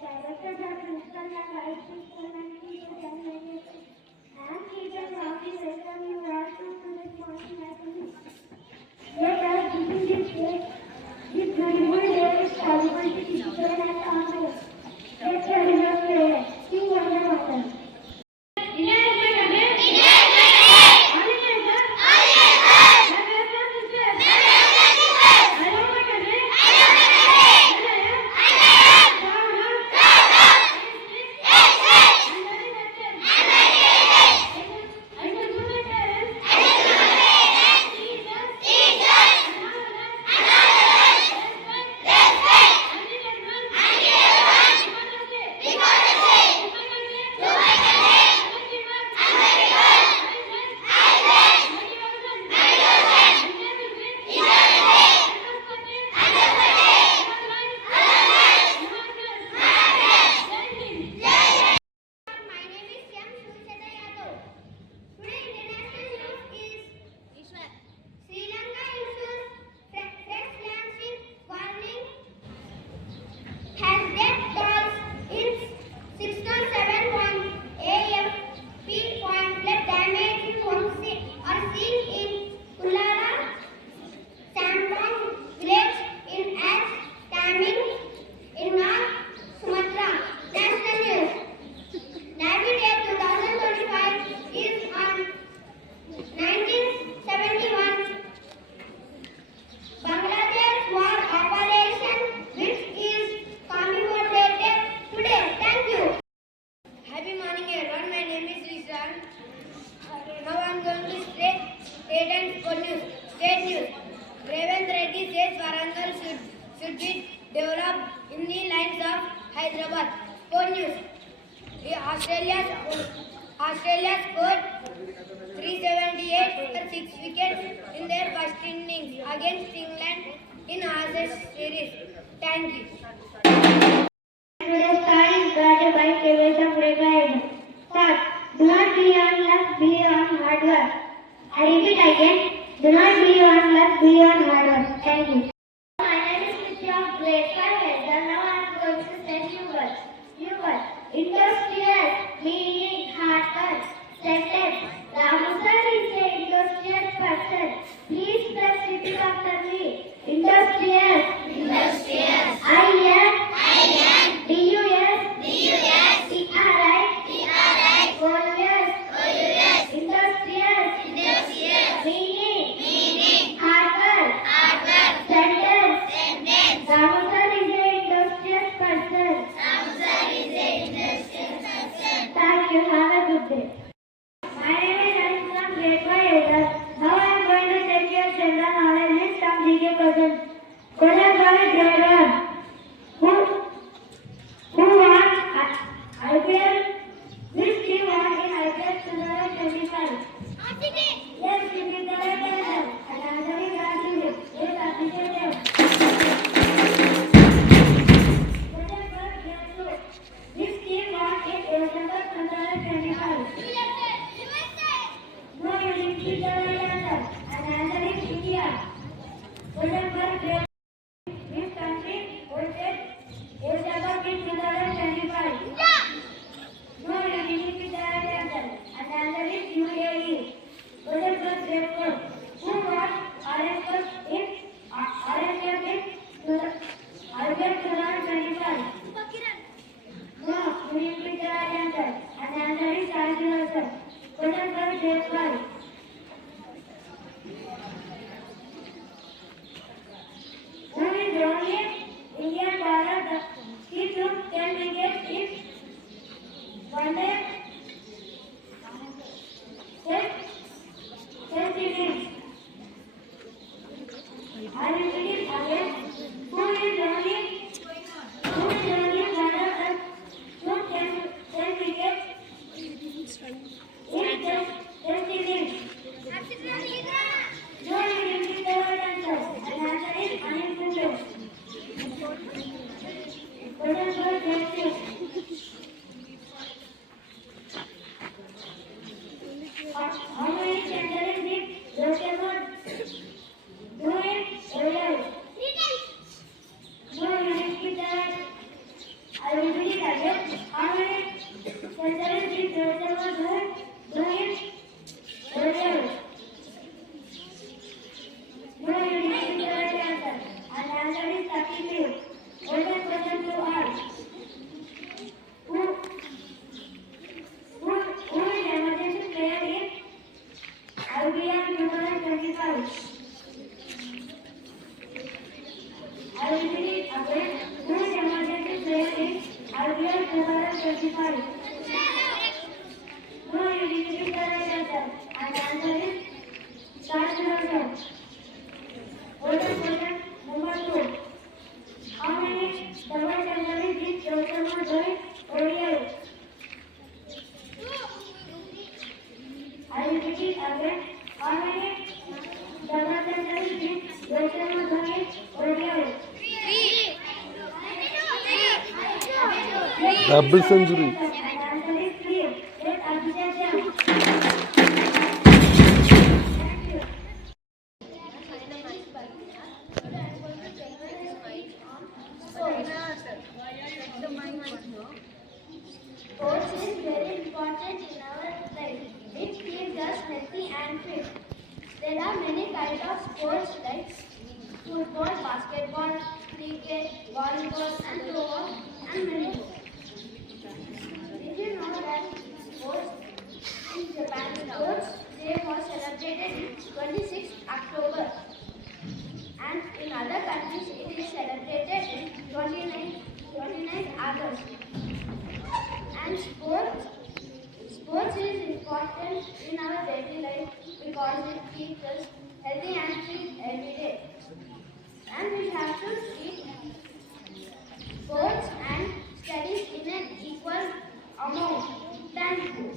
directors and principal and vice principal and teachers and managers. I am teacher Ravi welcome you all to this morning assembly. Let us begin this day. This beautiful day is possible to teacher and honor. Let's remember prayer. Sing Vande Mataram. Now I am going to state and news. State news. Revant Reddy says Warangal should be developed in the lines of Hyderabad. Sport news. Australia scored 378 for 6 wickets in their first innings against England in Ashes series. Thank you. Today's star is guarded by Hazel. Start. Do not be on luck, be on hard work. I repeat again. Do not be on luck, be on hard work. Thank you. My name is Nitya of grade 5 Hazel. Now I am going to say few words. Industrious, meaning hard work. Sentence. Ramu sir is an industrious person. Please press repeat after me. Industrious. I am. D-U-S. T-R-I. O-U-S. Industrious. Meaning hard work. Sentence. Ramu sir is an industrious person. Thank you. Have a good day. My name is Anisha from grade 5 Hazel. Now I am going to take your general knowledge list from GK questions. Question from grade 1. Who won IPL? Which team won in IPL 2025? Yes, it is the right answer. And answer is RCB. Yes, appreciate them. Question from grade 2. Which team won in December 2025? No, you didn't see the right answer. And answer is India. Question from grade 3. Which country hosted Asia Cup in 2025? No, you didn't see the right answer. And answer is UAE. Question from grade 4. Who won Orange Cup in IPL 2025? No, you didn't pick the right answer. And the answer is Hazel. Question from grade 5. Who is the only Indian bowler that he took 10 wickets in one day test innings? I repeat it again. Who is the only bowler that took 10 wickets in test innings? year 2025. No, you didn't get the right answer. And the answer is start yourself. Golden question number 2. How many double centuries did Jyotirma join ODI? I will repeat again. How many double centuries did Jyotirma join ODI? Double century. And the answer is 3. Let's appreciate them. Thank you. Sports is very important in our life. It keeps us healthy and fit. There are many kinds of sports like football, basketball, cricket, volleyball, and throwball, and many more. Did you know that sports in Japan Sports Day was celebrated 26th October, and in other countries it is celebrated in 29th August. And sports is important in our daily life because it keeps us healthy and fit every day. And we have to treat sports and studies in an equal amount. Thank you.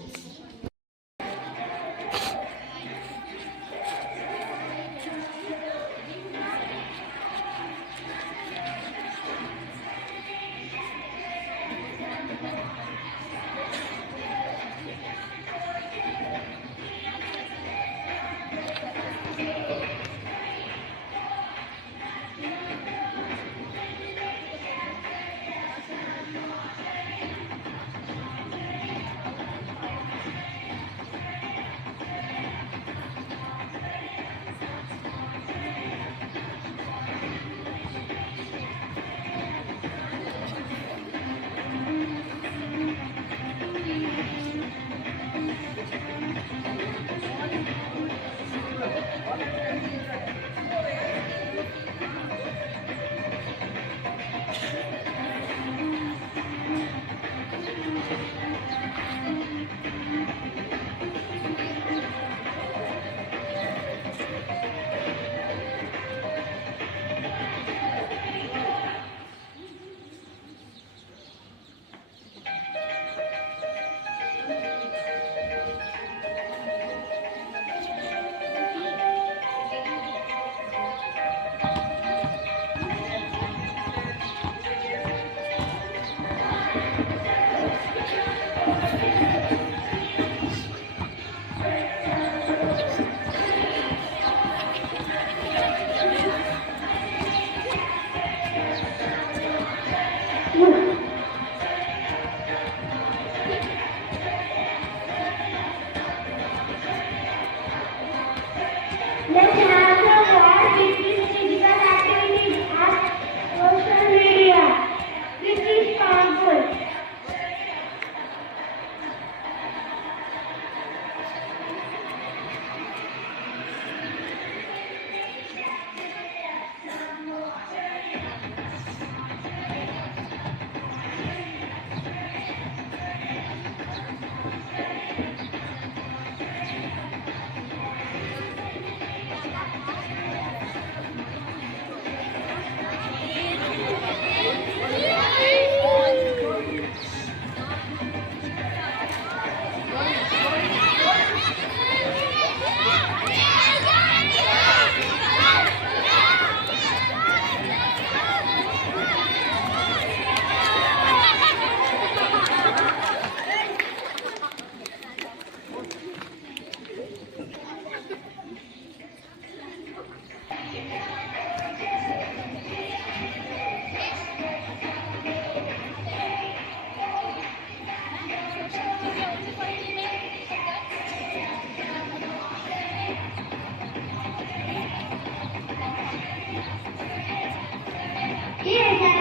Let's have a war between physical activities and social media, which is harmful. Here is an